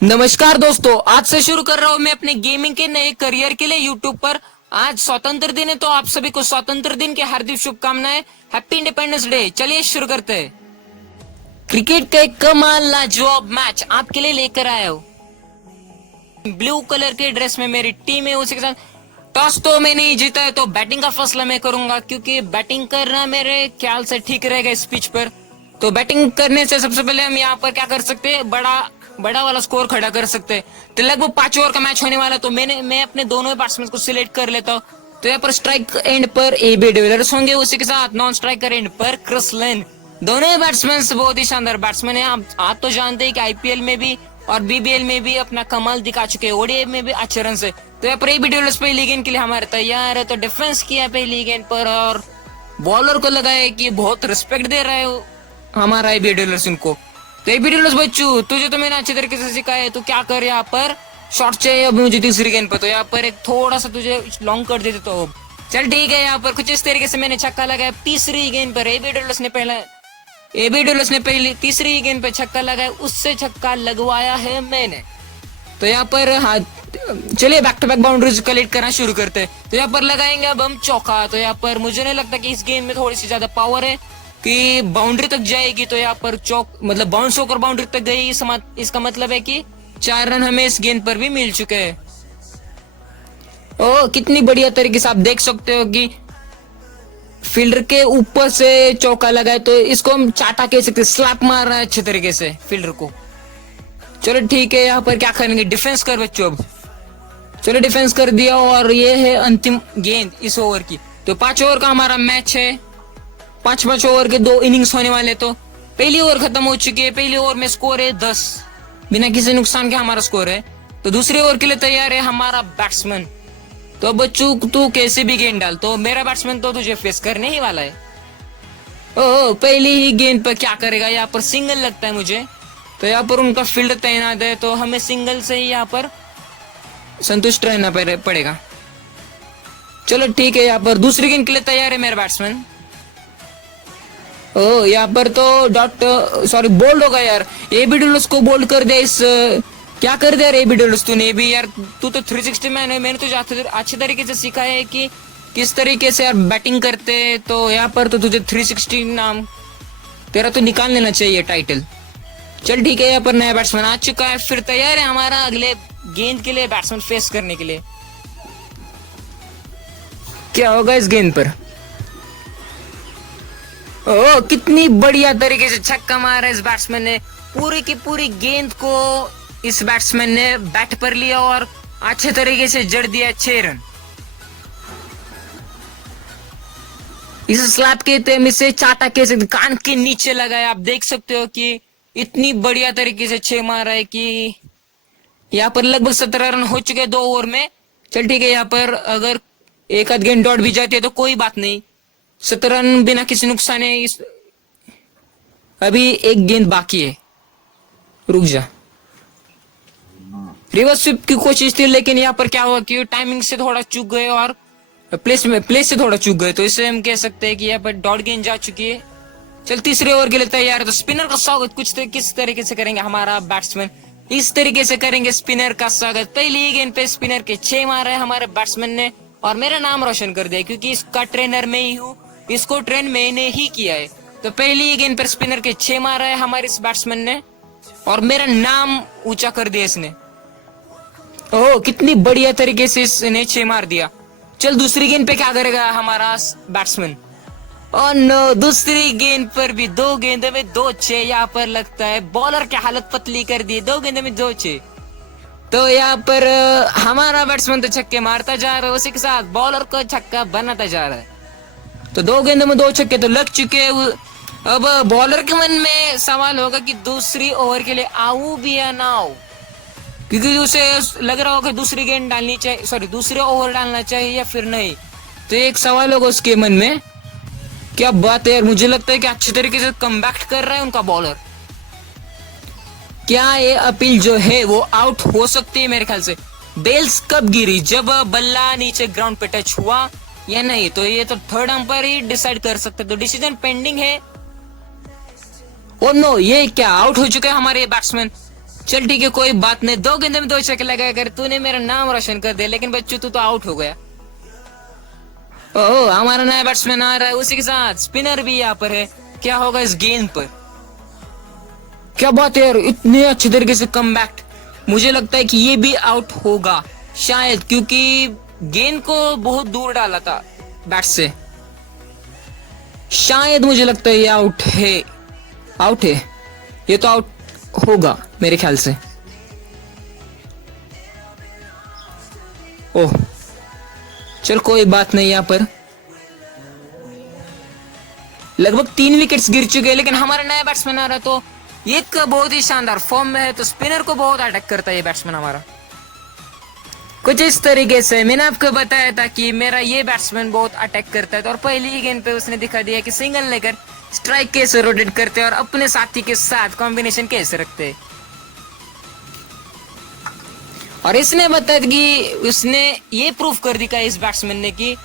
नमस्कार दोस्तों, आज से शुरू कर रहा हूँ मैं अपने गेमिंग के नए करियर के लिए यूट्यूब पर। आज स्वतंत्र दिन है तो आप सभी को स्वतंत्र दिन की हार्दिक शुभकामनाएं। Happy independence day. चलिए शुरू करते हैं। क्रिकेट का एक कमाल लाजवाब मैच आपके लिए लेकर आया हूँ। ब्लू कलर के ड्रेस में मेरी टीम है, उसी के साथ टॉस तो मैं नहीं जीता है तो बैटिंग का फैसला मैं करूंगा, क्योंकि बैटिंग करना मेरे ख्याल से ठीक रहेगा इस पिच पर। तो बैटिंग करने से सबसे पहले हम यहाँ पर क्या कर सकते हैं, बड़ा बड़ा वाला स्कोर खड़ा कर सकते हैं। तो लगभग 5 ओवर का मैच होने वाला, तो मैं अपने दोनों बैट्समैन को सिलेक्ट कर लेता हूँ। तो यहाँ पर स्ट्राइक एंड पर AB डिविलियर्स होंगे, उसी के साथ नॉन स्ट्राइकर एंड पर क्रिस लिन। दोनों ही बैट्समैन बहुत ही शानदार बैट्समैन है। आप तो जानते हैं कि IPL में भी और BBL में भी अपना कमाल दिखा चुके हैं, ODI में भी अच्छे रन से। तो यहाँ पर AB डिविलियर्स पहली गेंद के लिए हमारे तैयार है। तो डिफेंस किया पहली गेंद पर और बॉलर को लगा है कि बहुत रिस्पेक्ट दे रहा है हमारा AB डिविलियर्स इनको। तो AB डिविलियर्स बच्चू, तुझे तो मैंने अच्छे तरीके से सिखाया है, तो क्या कर यहाँ पर शॉर्ट चाहिए अब मुझे तीसरी गेंद पर। तो यहाँ पर एक थोड़ा सा तुझे लॉन्ग कर देते तो चल ठीक है। यहाँ पर कुछ इस तरीके से मैंने छक्का लगाया तीसरी गेंद पर। AB डिविलियर्स ने पहली तीसरी गेंद पर छक्का लगाया, उससे छक्का लगवाया है मैंने। तो यहाँ पर हाँ, चलिए back to back boundaries collect करना शुरू करते हैं। तो यहाँ पर लगाएंगे अब हम चौका। तो यहाँ पर मुझे नहीं लगता कि इस गेंद में थोड़ी सी ज्यादा पावर है कि बाउंड्री तक जाएगी। तो यहाँ पर चौक मतलब बाउंस होकर बाउंड्री तक गई, इसका मतलब है कि 4 रन हमें इस गेंद पर भी मिल चुके हैं। ओ कितनी बढ़िया तरीके से आप देख सकते हो कि फील्डर के ऊपर से चौका लगाए, तो इसको हम चाटा कह सकते, स्लैप मार रहा है अच्छे तरीके से फील्डर को। चलो ठीक है, यहाँ पर क्या करेंगे, डिफेंस कर बच्चों। अब चलो डिफेंस कर दिया और ये है अंतिम गेंद इस ओवर की। तो 5 ओवर का हमारा मैच है, 5 ओवर के 2 इनिंग्स होने वाले। तो पहली ओवर खत्म हो चुकी है। पहली ओवर में स्कोर है 10, बिना किसी नुकसान के हमारा स्कोर है। तो दूसरी ओवर के लिए तैयार है हमारा बैट्समैन। तो बच्चू तू कैसे भी गेंद डाल, तो मेरा बैट्समैन तो तुझे फेस करने ही वाला है। ओह पहली ही गेंद पर क्या करेगा, यहाँ पर सिंगल लगता है मुझे। तो यहाँ पर उनका फील्ड तैनात है, तो हमें सिंगल से ही यहाँ पर संतुष्ट रहना पड़ेगा। चलो ठीक है, यहाँ पर दूसरी गेंद के लिए तैयार है मेरा बैट्समैन। ओ यहाँ पर तो बोल्ड होगा यार। AB डिविलियर्स को बोल्ड कर दिया। इस क्या कर दिया AB डिविलियर्स तूने भी यार। तू तो 360 मैन है, मैंने तुझे अच्छे तरीके से सिखाया है कि किस तरीके से यार बैटिंग करते हैं। तो यहाँ पर तो तुझे 360 नाम तेरा तो निकाल लेना चाहिए टाइटल। चल ठीक है, यहाँ पर नया बैट्समैन आ चुका है, फिर तैयार है हमारा अगले गेंद के लिए बैट्समैन फेस करने के लिए। क्या होगा इस गेंद पर। ओह कितनी बढ़िया तरीके से छक्का मारा इस बैट्समैन ने। पूरी की पूरी गेंद को इस बैट्समैन ने बैट पर लिया और अच्छे तरीके से जड़ दिया 6 रन। इस स्लैप कहते हैं, इसे चाटा कह सकते, कान के नीचे लगाया। आप देख सकते हो कि इतनी बढ़िया तरीके से 6 मारा है कि यहाँ पर लगभग 17 रन हो चुके हैं 2 ओवर में। चल ठीक है, यहाँ पर अगर एक आध गेंद डॉट भी जाती है तो कोई बात नहीं, 17 रन बिना किसी नुकसान है। अभी एक गेंद बाकी है, रुक जा। रिवर्स स्वीप की कोशिश थी, लेकिन यहाँ पर क्या हुआ कि टाइमिंग से थोड़ा चूक गए और प्लेस से थोड़ा चूक गए। तो इससे हम कह सकते हैं कि यहाँ पर डॉट गेंद जा चुकी है। चल तीसरे ओवर के लिए तैयार है। तो स्पिनर का स्वागत किस तरीके से करेंगे हमारा बैट्समैन, इस तरीके से करेंगे स्पिनर का स्वागत। पहली गेंद पे स्पिनर के 6 मारे है हमारे बैट्समैन ने और मेरा नाम रोशन कर दिया, क्योंकि इसका ट्रेनर मैं ही हूँ, इसको ट्रेन मैंने ही किया है। तो पहली गेंद पर स्पिनर के 6 मारा है हमारे इस बैट्समैन ने और मेरा नाम ऊंचा कर दिया इसने। ओह कितनी बढ़िया तरीके से इसने 6 मार दिया। चल दूसरी गेंद पे क्या करेगा हमारा बैट्समैन। और नो, दूसरी गेंद पर भी 2 गेंदों में 2 6। यहाँ पर लगता है बॉलर की हालत पतली कर दी, 2 गेंदों में 2 6। तो यहाँ पर हमारा बैट्समैन तो छक्के मारता जा रहा है, उसी के साथ बॉलर को छक्का बनाता जा रहा है। तो 2 गेंदों में 2 छक्के तो लग चुके हैं। अब बॉलर के मन में सवाल होगा कि दूसरी ओवर के लिए आऊं भी या ना आऊं, क्योंकि उसे लग रहा होगा दूसरी गेंद डालनी चाहिए, दूसरे ओवर डालना चाहिए या फिर नहीं। तो एक सवाल होगा उसके मन में, क्या बात है यार, मुझे लगता है कि अच्छे तरीके से कमबैक कर रहा है उनका बॉलर। क्या ये अपील जो है वो आउट हो सकती है मेरे ख्याल से। बेल्स कब गिरी, जब बल्ला नीचे ग्राउंड पे टच हुआ या नहीं, तो ये तो थर्ड अंपायर ही डिसाइड कर सकते। तो डिसीजन पेंडिंग है। ओ नो, ये क्या आउट हो चुके हैं हमारे बैट्समैन। चल ठीक है, कोई बात नहीं, 2 गेंदों में 2 छक्के लगाया कर, तूने मेरा नाम रोशन कर दिया, लेकिन बच्चों तू तो आउट हो गया। ओह, हमारा नया बैट्समैन आ रहा है, उसी के साथ स्पिनर भी यहाँ पर है। क्या होगा इस गेंद पर? क्या बात है यार, इतने अच्छे तरीके से कमबैक। मुझे लगता है कि ये भी आउट होगा शायद, क्योंकि गेंद को बहुत दूर डाला था बैट से। शायद मुझे लगता है ये आउट है। आउट है ये, तो आउट होगा मेरे ख्याल से। ओह चल, कोई बात नहीं। यहाँ पर लगभग 3 विकेट्स गिर चुके हैं, लेकिन हमारा नया बैट्समैन आ रहा है, तो एक बहुत ही शानदार फॉर्म में है, तो स्पिनर को बहुत अटैक करता है ये बैट्समैन हमारा। कुछ इस तरीके से मैंने आपको बताया था कि मेरा ये बैट्समैन बहुत अटैक करता है, तो और पहली ही गेंद पे उसने दिखा दिया कि सिंगल लेकर स्ट्राइक कैसे रोटेट करते हैं और अपने साथी के साथ कॉम्बिनेशन कैसे रखते हैं। और इसने बताया कि उसने ये प्रूफ कर दिया इस बैट्समैन ने कि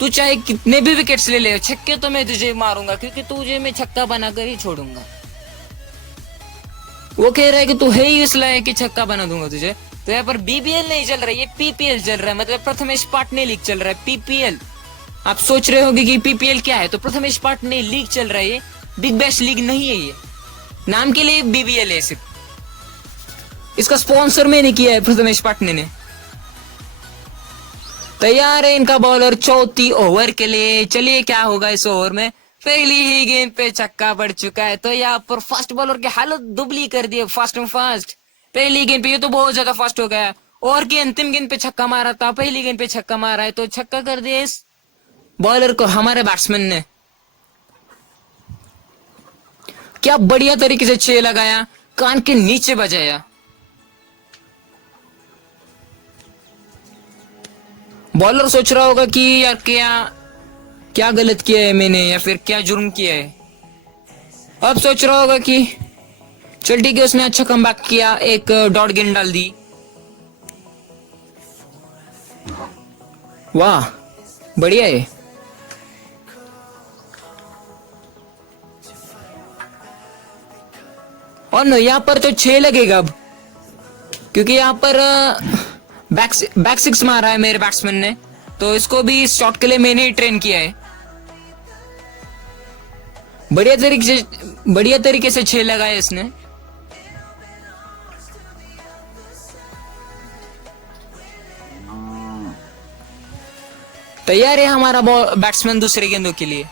तू चाहे कितने भी विकेट्स ले ले, छक्के तो मैं तुझे मारूंगा, क्योंकि तुझे मैं छक्का बनाकर ही छोड़ूंगा। वो कह रहा है कि तू है ही इस लायक कि छक्का बना दूंगा तुझे। तो यहाँ पर बीबीएल नहीं चल रहा है, ये पीपीएल चल रहा है, मतलब प्रथमेश पाटने लीग चल रहा है, पीपीएल। आप सोच रहे होंगे कि पीपीएल क्या है, तो प्रथमेश पाटने लीग चल रहा है, ये बिग बैश लीग नहीं है, ये नाम के लिए बीबीएल है सिर्फ। इसका स्पॉन्सर मैंने किया है प्रथमेश पाटने ने। तैयार है इनका बॉलर चौथी ओवर के लिए। चलिए क्या होगा इस ओवर में। पहली ही गेंद पे छक्का पड़ चुका है, तो यहाँ पर फास्ट बॉलर की हालत दुबली कर दी है, फास्ट एंड फास्ट। पहली गेंद पे ये तो बहुत ज्यादा फास्ट हो गया, और की अंतिम गेंद पे छक्का मारा था, पहली गेंद पे छक्का मारा है, तो छक्का कर दिया इस बॉलर को हमारे बैट्समैन ने। क्या बढ़िया तरीके से 6 लगाया, कान के नीचे बजाया। बॉलर सोच रहा होगा कि यार क्या गलत किया है मैंने, या फिर क्या जुर्म किया है। अब सोच रहा होगा कि चल ठीक है, उसने अच्छा कमबैक किया, एक डॉट गेंद डाल दी। वाह बढ़िया है। और नो, यहाँ पर तो 6 लगेगा अब, क्योंकि यहाँ पर बैक 6 मारा है मेरे बैट्समैन ने, तो इसको भी इस शॉट के लिए मैंने ही ट्रेन किया है। बढ़िया तरीके से 6 लगाया इसने। तैयार है हमारा बैट्समैन दूसरे गेंदों के लिए।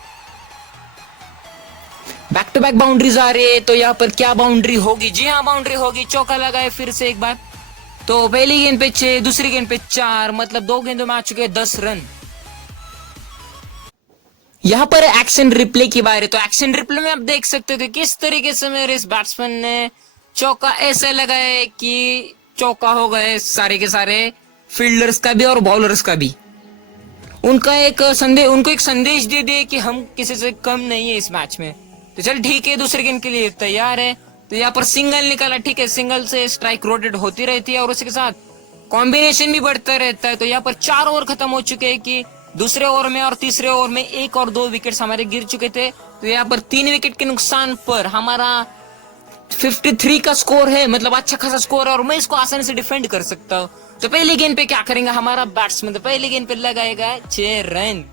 बैक टू बैक बाउंड्रीज आ रही है, तो यहाँ पर क्या बाउंड्री होगी? जी हाँ, बाउंड्री होगी। चौका लगाए फिर से एक बार, तो पहली गेंद पे 6, दूसरी गेंद पे 4, मतलब 2 गेंदों में आ चुके 10 रन। यहाँ पर एक्शन रिप्ले की बात है, तो एक्शन रिप्ले में आप देख सकते हो कि किस तरीके से मेरे इस बैट्समैन ने चौका ऐसे लगाए कि चौका हो गए सारे के सारे फील्डर्स का भी और बॉलर्स का भी। उनको एक संदेश दे दिए कि हम किसी से कम नहीं है इस मैच में। तो चल ठीक है, दूसरे गेंद के लिए तैयार है। तो यहाँ पर सिंगल निकाला, ठीक है, सिंगल से स्ट्राइक रोटेट होती रहती है और उसके साथ कॉम्बिनेशन भी बढ़ता रहता है। तो यहाँ पर 4 ओवर खत्म हो चुके हैं कि दूसरे ओवर में और तीसरे ओवर में 1 और 2 विकेट्स हमारे गिर चुके थे। तो यहाँ पर 3 विकेट के नुकसान पर हमारा 53 का स्कोर है, मतलब अच्छा खासा स्कोर है, और मैं इसको आसानी से डिफेंड कर सकता हूँ। तो पहली गेंद पे क्या करेंगे हमारा बैट्समैन? तो पहली गेंद पे लगाएगा 6 रन।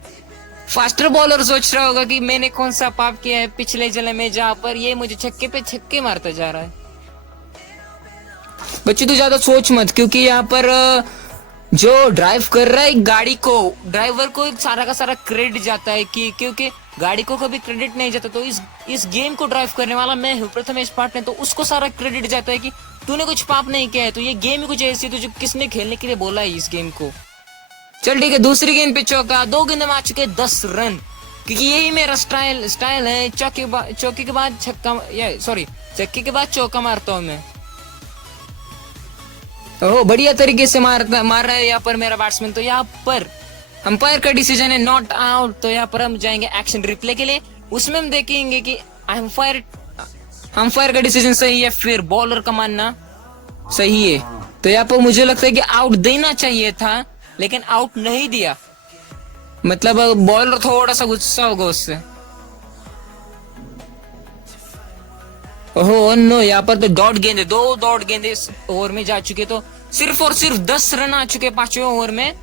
फास्टर बॉलर सोच रहा होगा कि मैंने कौन सा पाप किया है पिछले जले में, जहां पर ये मुझे छक्के पे छक्के मारता जा रहा है। बच्चे तो ज्यादा सोच मत, क्योंकि यहाँ पर जो ड्राइव कर रहा है गाड़ी को, ड्राइवर को सारा का सारा क्रेडिट जाता है, कि क्योंकि गाड़ी को कभी क्रेडिट नहीं जाता। तो इस गेम को ड्राइव करने वाला मैं हूँ, प्रथमेश पाटने, तो उसको सारा क्रेडिट जाता है कि तूने कुछ पाप नहीं किया है। तो ये गेम ही कुछ ऐसी तुझे किसने खेलने के लिए बोला है इस गेम को। चल ठीक है, दूसरी गेंद पे चौका, 2 गेंद में आ चुके 10 रन, क्योंकि यही मेरा स्टाइल है। चौके के बाद छक्का, सॉरी, चक्के के बाद चौका मारता हूँ मैं। ओह, बढ़िया तरीके से मार रहा है यहाँ पर मेरा बैट्समैन। तो यहाँ पर अंपायर का डिसीजन है नॉट आउट। तो यहाँ पर हम जाएंगे एक्शन रिप्ले के लिए, उसमें हम देखेंगे कि अंपायर का डिसीजन सही है, फिर बॉलर का मानना सही है। तो यहाँ पर मुझे लगता है कि आउट देना चाहिए था, लेकिन आउट नहीं दिया, मतलब बॉलर थोड़ा सा गुस्सा होगा उससे। ओहो नो, यहाँ पर तो डॉट गेंदे, 2 डॉट गेंदे इस ओवर में जा चुके, तो सिर्फ और सिर्फ 10 रन आ चुके 5वें ओवर में।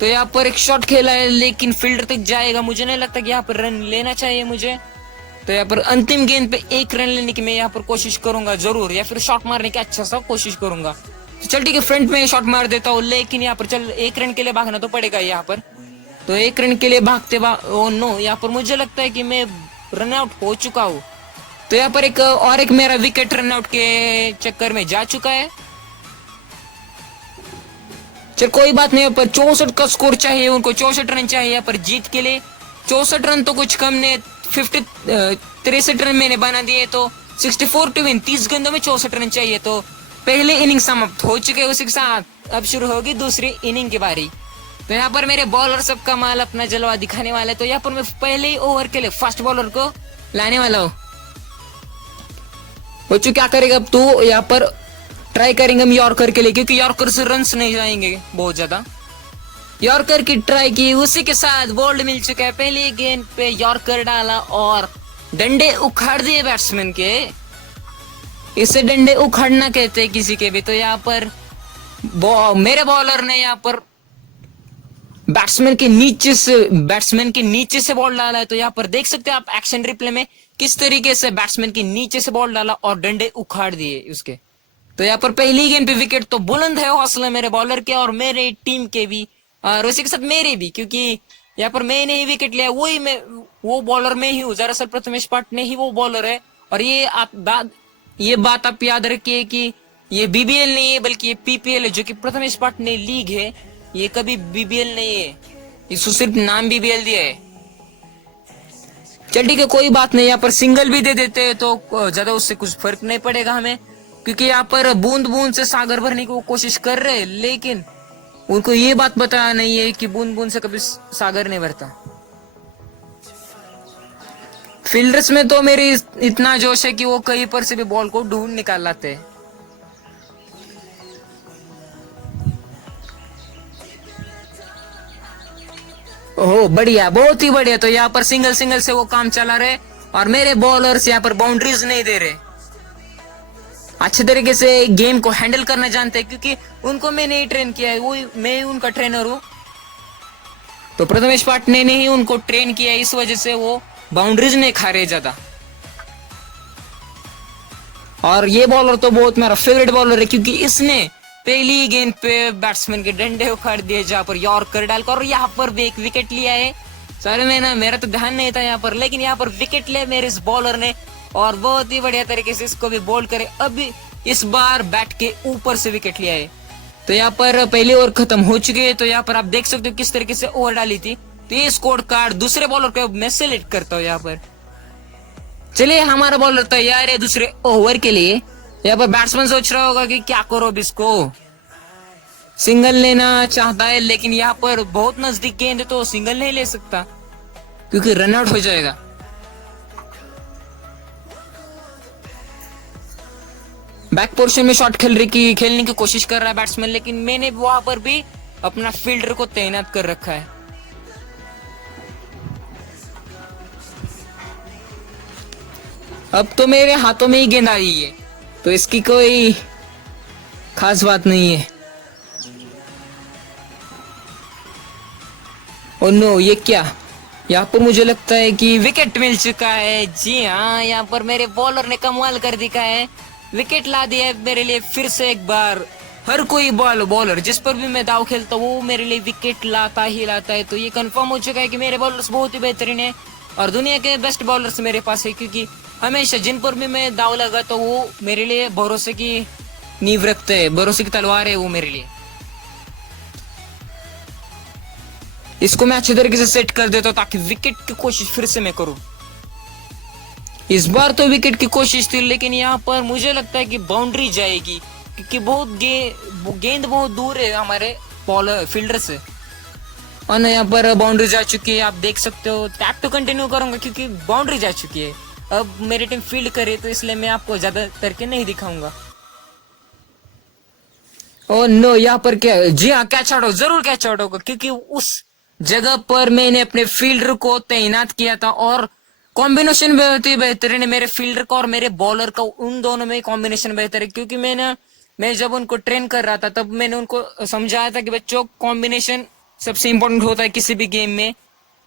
तो यहाँ पर एक शॉट खेला है लेकिन फील्डर तक जाएगा, मुझे नहीं लगता कि यहाँ पर रन लेना चाहिए मुझे। तो यहाँ पर अंतिम गेंद पे 1 रन लेने की मैं यहाँ पर कोशिश करूंगा जरूर, या फिर शॉट मारने की अच्छा सा कोशिश करूंगा। तो चल ठीक है, फ्रंट में शॉट मार देता हूँ, लेकिन यहाँ पर चल 1 रन के लिए भागना तो पड़ेगा यहाँ पर। तो 1 रन के लिए भागते ओ नो, यहाँ पर मुझे लगता है कि मैं रन आउट हो चुका हूँ। तो यहाँ पर एक मेरा विकेट रन आउट के चक्कर में जा चुका है। चल कोई बात नहीं, पर 64 का स्कोर चाहिए उनको, 64 रन चाहिए यहाँ पर जीत के लिए। 64 रन तो कुछ कम ने, 63 रन मैंने बना दिए, तो 64 टू विन, 30 गेंदों में 64 रन चाहिए। तो पहले इनिंग समाप्त हो चुके हैं, उसी के साथ अब शुरू होगी दूसरी इनिंग की बारी। तो यहाँ पर मेरे बॉलर सब का माल अपना जलवा दिखाने वाले, तो यहाँ पर मैं पहले ही ओवर के लिए फर्स्ट बॉलर को लाने वाला हूँ। बच्चों क्या करेगा अब, तो यहाँ पर ट्राई करेंगे हम यॉर्कर के लिए, क्योंकि यॉर्कर से रन्स नहीं जाएंगे बहुत ज्यादा। यॉर्कर की ट्राई की, उसी के साथ बोल्ड मिल चुका है। पहली गेंद पे यॉर्कर डाला और डंडे उखाड़ दिए बैट्समैन के। इसे डंडे उखाड़ना कहते हैं किसी के भी। तो यहाँ पर मेरे बॉलर ने यहाँ पर बैट्समैन के नीचे से बॉल डाला है। तो यहाँ पर देख सकते हैं आप एक्शन रिप्ले में किस तरीके से बैट्समैन के नीचे से बॉल डाला और डंडे उखाड़ दिए उसके। तो यहाँ पर पहली गेंद पे विकेट, तो बुलंद है हौसला मेरे बॉलर के और मेरे टीम के भी, और उसी के साथ मेरे भी, क्योंकि यहाँ पर मैंने ही विकेट लिया, वो बॉलर में ही हूँ। दरअसल प्रथमेश पाटने ही वो बॉलर है। और ये बात आप याद रखिए कि ये बीबीएल नहीं है, बल्कि ये पीपीएल है, जो कि प्रथमेश पाटने लीग है। ये कभी बीबीएल नहीं है, इसको सिर्फ नाम बीबीएल दिया है। चल ठीक है, कोई बात नहीं, यहाँ पर सिंगल भी दे देते हैं तो ज्यादा उससे कुछ फर्क नहीं पड़ेगा हमें, क्योंकि यहाँ पर बूंद बूंद से सागर भरने की वो कोशिश कर रहे हैं, लेकिन उनको ये बात बताया नहीं है कि बूंद बूंद से कभी सागर नहीं भरता। फील्डर्स में तो मेरी इतना जोश है कि वो कहीं पर से भी बॉल को ढूंढ निकाल लाते हैं। ओह बढ़िया, बहुत ही बढ़िया। तो यहाँ पर सिंगल से वो काम चला रहे और मेरे बॉलर्स यहाँ पर बाउंड्रीज नहीं दे रहे, अच्छे तरीके से गेम को हैंडल करना जानते हैं, क्योंकि उनको मैंने ही ट्रेन किया है, वो मैं उनका ट्रेनर हूँ। तो प्रथमेश पाटने ने ही उनको ट्रेन किया है, इस वजह से वो बाउंड्रीज नहीं खा रहे ज्यादा। और ये बॉलर तो बहुत मेरा फेवरेट बॉलर है, क्योंकि इसने पहली गेंद पे बैट्समैन के डंडे उखाड़ दिए, जहां पर यॉर्कर डालकर, और यहाँ पर भी एक विकेट लिया है। सारे में ना मेरा तो ध्यान नहीं था यहाँ पर, लेकिन यहाँ पर विकेट लिया मेरे इस बॉलर ने और बहुत ही बढ़िया तरीके से इसको भी बॉल करे। अब इस बार बैट के ऊपर से विकेट लिया है। तो यहाँ पर पहले ओवर खत्म हो चुके हैं। तो यहाँ पर आप देख सकते हो किस तरीके से ओवर डाली थी। तो ये स्कोर कार्ड दूसरे बॉलर को मैं सेलेक्ट करता हूँ यहाँ पर। चलिए, हमारा बॉलर तैयार है दूसरे ओवर के लिए। यहाँ पर बैट्समैन सोच रहा होगा कि क्या करो अब इसको, सिंगल लेना चाहता है, लेकिन यहाँ पर बहुत नजदीक गेंद है तो सिंगल नहीं ले सकता, क्योंकि रन आउट हो जाएगा। बैक पोर्शन में शॉट खेलने की कोशिश कर रहा है बैट्समैन, लेकिन मैंने वहां पर भी अपना फील्डर को तैनात कर रखा है। अब तो मेरे हाथों में ही गेंद आई है, तो इसकी कोई खास बात नहीं है। ओ नो, ये क्या, यहाँ पर मुझे लगता है कि विकेट मिल चुका है। जी हाँ, यहाँ पर मेरे बॉलर ने कमाल कर दिखा है, विकेट ला दिया है मेरे लिए फिर से एक बार। हर कोई बॉलर जिस पर भी मैं दाव खेलता हूँ वो मेरे लिए विकेट लाता ही लाता है। तो ये कंफर्म हो चुका है कि मेरे बॉलर्स बहुत ही बेहतरीन है और दुनिया के बेस्ट बॉलर्स मेरे पास है, क्योंकि हमेशा जिन पर भी मैं दाव लगा तो वो मेरे लिए भरोसे की नींव रखते हैं, भरोसे की तलवार है वो मेरे लिए। इसको मैं अच्छे तरीके से सेट कर देता हूँ ताकि विकेट की कोशिश फिर से मैं करूं। इस बार तो विकेट की कोशिश थी, लेकिन यहाँ पर मुझे लगता है कि बाउंड्री जाएगी, क्योंकि गेंद बहुत दूर है हमारे बॉलर फील्डर से। और यहाँ पर बाउंड्री जा चुकी है, आप देख सकते हो। टैप तो कंटिन्यू करूंगा क्योंकि बाउंड्री जा चुकी है। अब मेरी टीम फील्ड करे तो इसलिए मैं आपको ज्यादा करके नहीं दिखाऊंगा। ओ नो, यहाँ पर क्या, जी हाँ कैच आउट, जरूर कैच आउट होगा, क्योंकि उस जगह पर मैंने अपने फील्डर को तैनात किया था और कॉम्बिनेशन बहुत ही बेहतरीन है मेरे फील्डर का और मेरे बॉलर का, उन दोनों में कॉम्बिनेशन बेहतर है। क्योंकि मैं जब उनको ट्रेन कर रहा था तब मैंने उनको समझाया था कि बच्चों कॉम्बिनेशन सबसे इंपॉर्टेंट होता है किसी भी गेम में।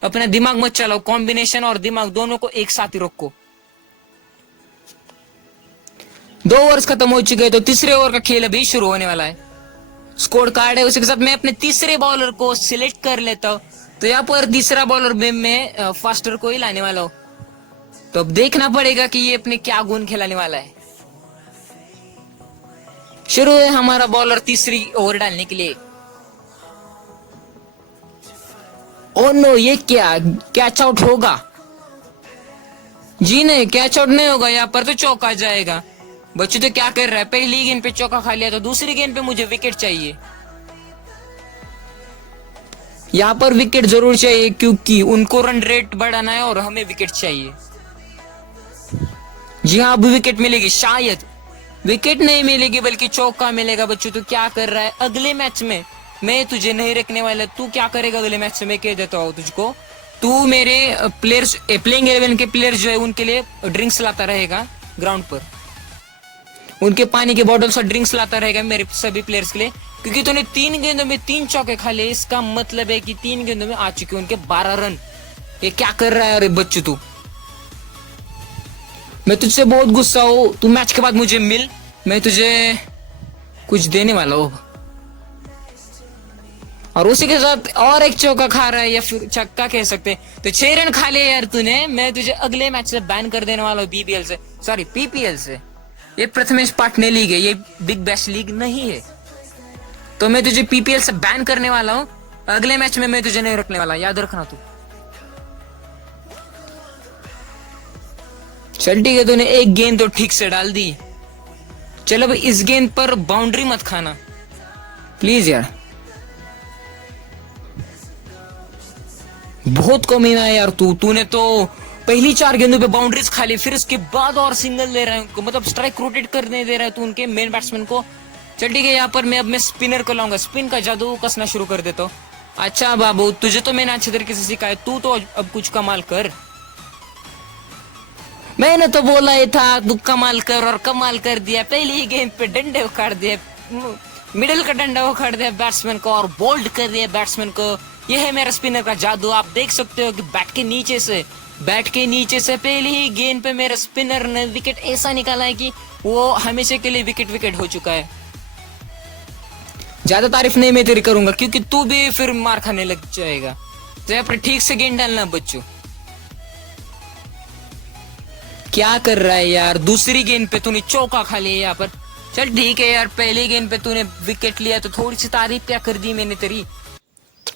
अपना दिमाग मत चलाओ, कॉम्बिनेशन और दिमाग दोनों को एक साथ ही रखो। 2 ओवर्स खत्म हो चुके हैं तो तीसरे ओवर का खेल अभी शुरू होने वाला है। स्कोर कार्ड है, उसके साथ मैं अपने तीसरे बॉलर को सिलेक्ट कर लेता हूँ। तो यहाँ पर तीसरा बॉलर में मैं फास्टर को ही लाने वाला हूँ। तो अब देखना पड़ेगा कि ये अपने क्या गुण खिलाने वाला है। शुरू है हमारा बॉलर तीसरी ओवर डालने के लिए। ओ नो, ये क्या कैच आउट होगा? जी नहीं, कैच आउट नहीं होगा, यहाँ पर तो चौका जाएगा। बच्चों तो क्या कर रहा है, पहली गेंद पे चौका खा लिया तो दूसरी गेंद पे मुझे विकेट चाहिए। यहाँ पर विकेट जरूर चाहिए क्योंकि उनको रन रेट बढ़ाना है और हमें विकेट चाहिए। जी हाँ, अब विकेट मिलेगी, शायद विकेट नहीं मिलेगी बल्कि चौका मिलेगा। बच्चों तो क्या कर रहा है, अगले मैच में मैं तुझे नहीं रखने वाला। तू क्या करेगा अगले मैच से, मैं कह देता हूँ तुझको। तू मेरे प्लेयर्स, प्लेइंग 11 के प्लेयर्स जो है उनके लिए ड्रिंक्स लाता रहेगा ग्राउंड पर। उनके पानी के बॉटल्स और ड्रिंक्स लाता रहेगा मेरे सभी प्लेयर्स के लिए। क्योंकि तूने 3 गेंदों में 3 चौके खा लिए, इसका मतलब है कि 3 गेंदों में आ चुके उनके 12 रन। ये क्या कर रहा है अरे बच्चू तू? मैं तुझसे बहुत गुस्सा हूँ, तू मैच के बाद मुझे मिल, मैं तुझे कुछ देने वाला हूँ। और उसी के साथ और एक चौका खा रहा है या फिर छक्का कह सकते हैं। तो 6 रन खा लिए यार तूने। मैं तुझे अगले मैच से बैन कर देने वाला हूँ, बीबीएल से, सॉरी पीपीएल से। ये प्रथमेश पाटने लीग है, ये बिग बैश लीग नहीं है। तो मैं तुझे पीपीएल से बैन करने वाला हूँ। अगले मैच में मैं तुझे नहीं रखने वाला, याद रखना तू। चल ठीक है, तूने एक गेंद तो ठीक से डाल दी। चलो भाई, इस गेंद पर बाउंड्री मत खाना प्लीज यार। बहुत कमीना है यार तूने तो पहली 4 गेंदों पे बाउंड्रीज खा ली, फिर उसके बाद और सिंगल दे रहा है उनको, मतलब स्ट्राइक रोटेट करने दे रहा है तू उनके मेन बैट्समैन को। चल ठीक है, यहाँ पर मैं स्पिनर को लाऊंगा, स्पिन का जादू कसना शुरू कर देता हूँ। अच्छा बाबू, तुझे तो मैंने अच्छे तरीके से सिखाया, तू तो अब कुछ कमाल कर। मैंने तो बोला ही था तू कमाल कर, और कमाल कर दिया। पहली ही गेंद पे डंडे उखाड़ दिए, मिडिल का डंडा उखाड़ दिया बैट्समैन को और बोल्ड कर दिया बैट्समैन को। यह है मेरा स्पिनर का जादू। आप देख सकते हो कि बैट के नीचे से पहले ही गेंद पे मेरा स्पिनर ने विकेट ऐसा निकाला है कि वो हमेशा के लिए विकेट हो चुका है। ज्यादा तारीफ नहीं मैं तेरी करूंगा क्योंकि तू भी फिर मार खाने लग जाएगा। तो यहाँ पर ठीक से गेंद डालना बच्चों। क्या कर रहा है यार, दूसरी गेंद पे तूने चौका खा लिया यहाँ पर। चल ठीक है यार, पहली गेंद पे तूने विकेट लिया तो थोड़ी सी तारीफ क्या कर दी मैंने तेरी।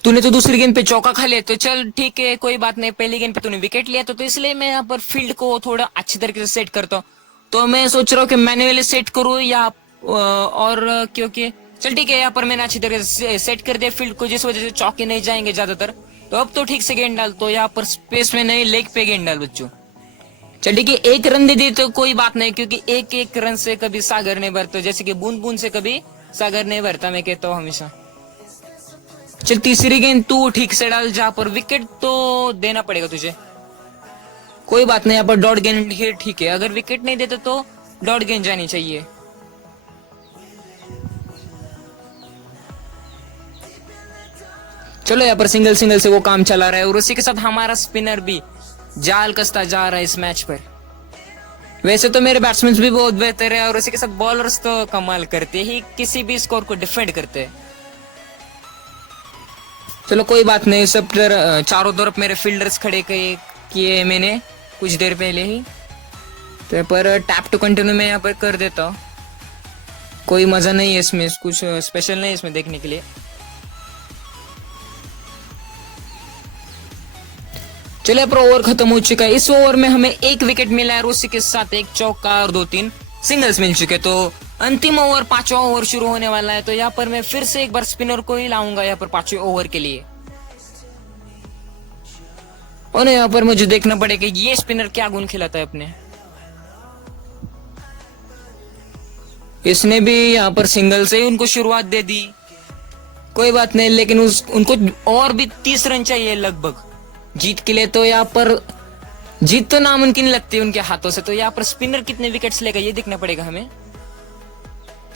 तूने तो दूसरी गेंद पे चौका खा लिया, तो चल ठीक है कोई बात नहीं। पहली गेंद पे तूने विकेट लिया तो इसलिए मैं यहाँ पर फील्ड को थोड़ा अच्छी तरीके से सेट करता हूँ। तो मैं सोच रहा हूँ कि मैन्युअली सेट करूँ या और क्योंकि चल ठीक है, यहाँ पर मैंने अच्छी तरीके से सेट कर दिया फील्ड को, जिस वजह से चौके नहीं जाएंगे ज्यादातर। तो अब तो ठीक से गेंद डाल, तो यहाँ पर स्पेस में नहीं, लेग पे गेंद डाल बच्चों। चल ठीक है, 1 रन दे दी तो कोई बात नहीं, क्योंकि एक रन से कभी सागर नहीं भरता, जैसे कि बूंद बूंद से कभी सागर नहीं भरता, मैं कहता हूँ हमेशा। चल तीसरी गेंद तू ठीक से डाल, जहां पर विकेट तो देना पड़ेगा तुझे। कोई बात नहीं, यहाँ पर डॉट गेंद ही ठीक है, अगर विकेट नहीं देते तो डॉट गेंद जानी चाहिए। चलो यहाँ पर सिंगल से वो काम चला रहा है, और उसी के साथ हमारा स्पिनर भी जाल कसता जा रहा है इस मैच पर। वैसे तो मेरे बैट्समैन भी बहुत बेहतर है, और उसी के साथ बॉलर्स तो कमाल करते ही, किसी भी स्कोर को डिफेंड करते हैं। चलो कोई बात नहीं, सब चारों तरफ मेरे फील्डर्स खड़े किए मैंने कुछ देर पहले ही। तो पर टैप टू कंटिन्यू मैं यहाँ पर कर देता हूँ, कोई मजा नहीं है इसमें, कुछ स्पेशल नहीं है इसमें देखने के लिए। चलिए अब ओवर खत्म हो चुका है। इस ओवर में हमें 1 विकेट मिला है और उसी के साथ 1 चौका और 2-3 सिंगल्स मिल चुके। तो अंतिम ओवर 5वां ओवर शुरू होने वाला है। तो यहाँ पर मैं फिर से एक बार स्पिनर को ही लाऊंगा यहाँ पर 5वें ओवर के लिए। और यहाँ पर मुझे देखना पड़ेगा ये स्पिनर क्या गुण खिलाता है अपने। इसने भी यहाँ पर सिंगल से ही उनको शुरुआत दे दी, कोई बात नहीं, लेकिन उनको और भी 30 रन चाहिए लगभग जीत के लिए। तो यहाँ पर जीत तो नामुमकिन लगती है उनके हाथों से। तो यहाँ पर स्पिनर कितने विकेट्स लेगा ये देखना पड़ेगा हमें।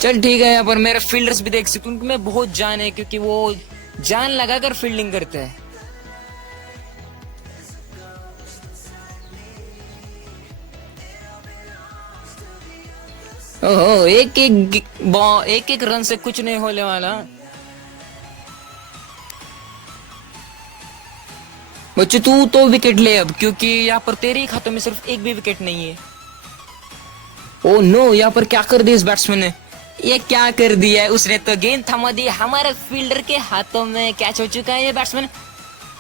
चल ठीक है, यहाँ पर मेरे फील्डर्स भी देख सकते हैं, उनमें बहुत जान है क्योंकि वो जान लगाकर फील्डिंग करते हैं। ओहो, एक एक रन से कुछ नहीं होने वाला। बच्चे तू तो विकेट ले अब, क्योंकि यहाँ पर तेरे ही खातों में सिर्फ एक भी विकेट नहीं है। ओ नो, यहाँ पर क्या कर दिया इस बैट्समैन ने, ये क्या कर दिया है उसने, तो गेंद थमा दी हमारे फील्डर के हाथों में। कैच हो चुका है ये बैट्समैन।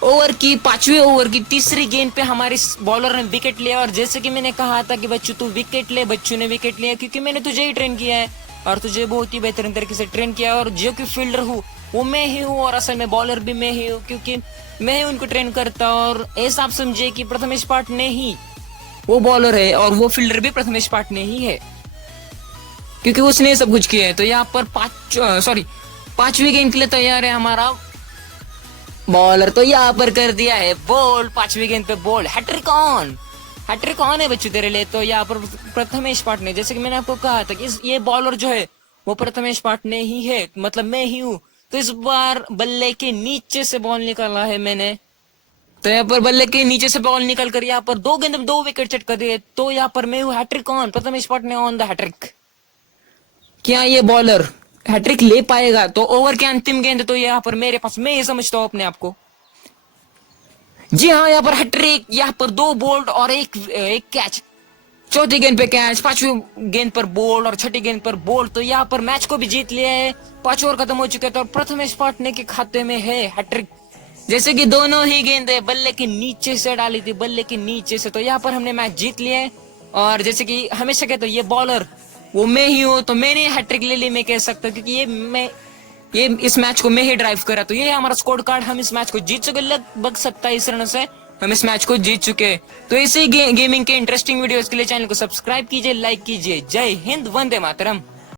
ओवर की 5वें ओवर की तीसरी गेंद पे हमारे बॉलर ने विकेट लिया। और जैसे कि मैंने कहा था कि बच्चू तू विकेट ले, बच्चू ने विकेट लिया क्योंकि मैंने तुझे ही ट्रेन किया है और तुझे बहुत ही बेहतरीन तरीके से ट्रेन किया। और जो कि फील्डर हूँ वो मैं ही हूँ और असल में बॉलर भी मैं ही हूँ, क्योंकि मैं ही उनको ट्रेन करता। और ऐसा आप समझे कि प्रथमेश पाटने ही वो बॉलर है और वो फील्डर भी प्रथमेश पाटने ही है, क्योंकि उसने सब कुछ किया है। तो यहाँ पर 5वीं गेंद के लिए तैयार है हमारा बॉलर। तो यहाँ पर कर दिया है बॉल, 5वीं गेंद पे बॉल। हैट्रिक ऑन है बच्चू तेरे लिए। तो यहाँ पर प्रथमेश पाटने, जैसे कि मैंने आपको कहा था कि ये बॉलर जो है वो प्रथमेश पाटने ही है, मतलब मैं ही हूँ। तो इस बार बल्ले के नीचे से बॉल निकाला है मैंने। तो यहाँ पर बल्ले के नीचे से बॉल निकल कर यहाँ पर 2 गेंद में 2 विकेट चटका दिए। तो यहाँ पर मैं हूँ hat trick on, Prathamesh Patne on the hat trick. क्या ये बॉलर हैट्रिक ले पाएगा? तो ओवर के अंतिम गेंद तो यहाँ पर मेरे पास, मैं ये समझता हूँ अपने आप को। जी हाँ, यहाँ पर हैट्रिक, यहाँ पर 2 बोल्ड और एक कैच। 4थी गेंद पे कैच, 5वीं गेंद पर बोल्ड और 6ठी गेंद पर बोल्ड। तो यहाँ पर मैच को भी जीत लिया है। 5 ओवर खत्म हो चुके हैं। तो प्रथमेश पाटने के खाते में है हैट्रिक। जैसे कि दोनों ही गेंदें बल्ले के नीचे से डाली थी, बल्ले के नीचे से। तो यहाँ पर हमने मैच जीत लिया है। और जैसे कि हमेशा कहते ये बॉलर वो मैं ही हूँ, तो मैंने हैट्रिक ले ली, मैं कह सकता हूँ, क्योंकि ये इस मैच को मैं ही ड्राइव करा। तो ये है हमारा स्कोर कार्ड। हम इस मैच को जीत चुके, लगभग 27 रन से हम इस मैच को जीत चुके। तो ऐसे ही गेमिंग के इंटरेस्टिंग वीडियोस के लिए चैनल को सब्सक्राइब कीजिए, लाइक कीजिए। जय हिंद, वंदे मातरम।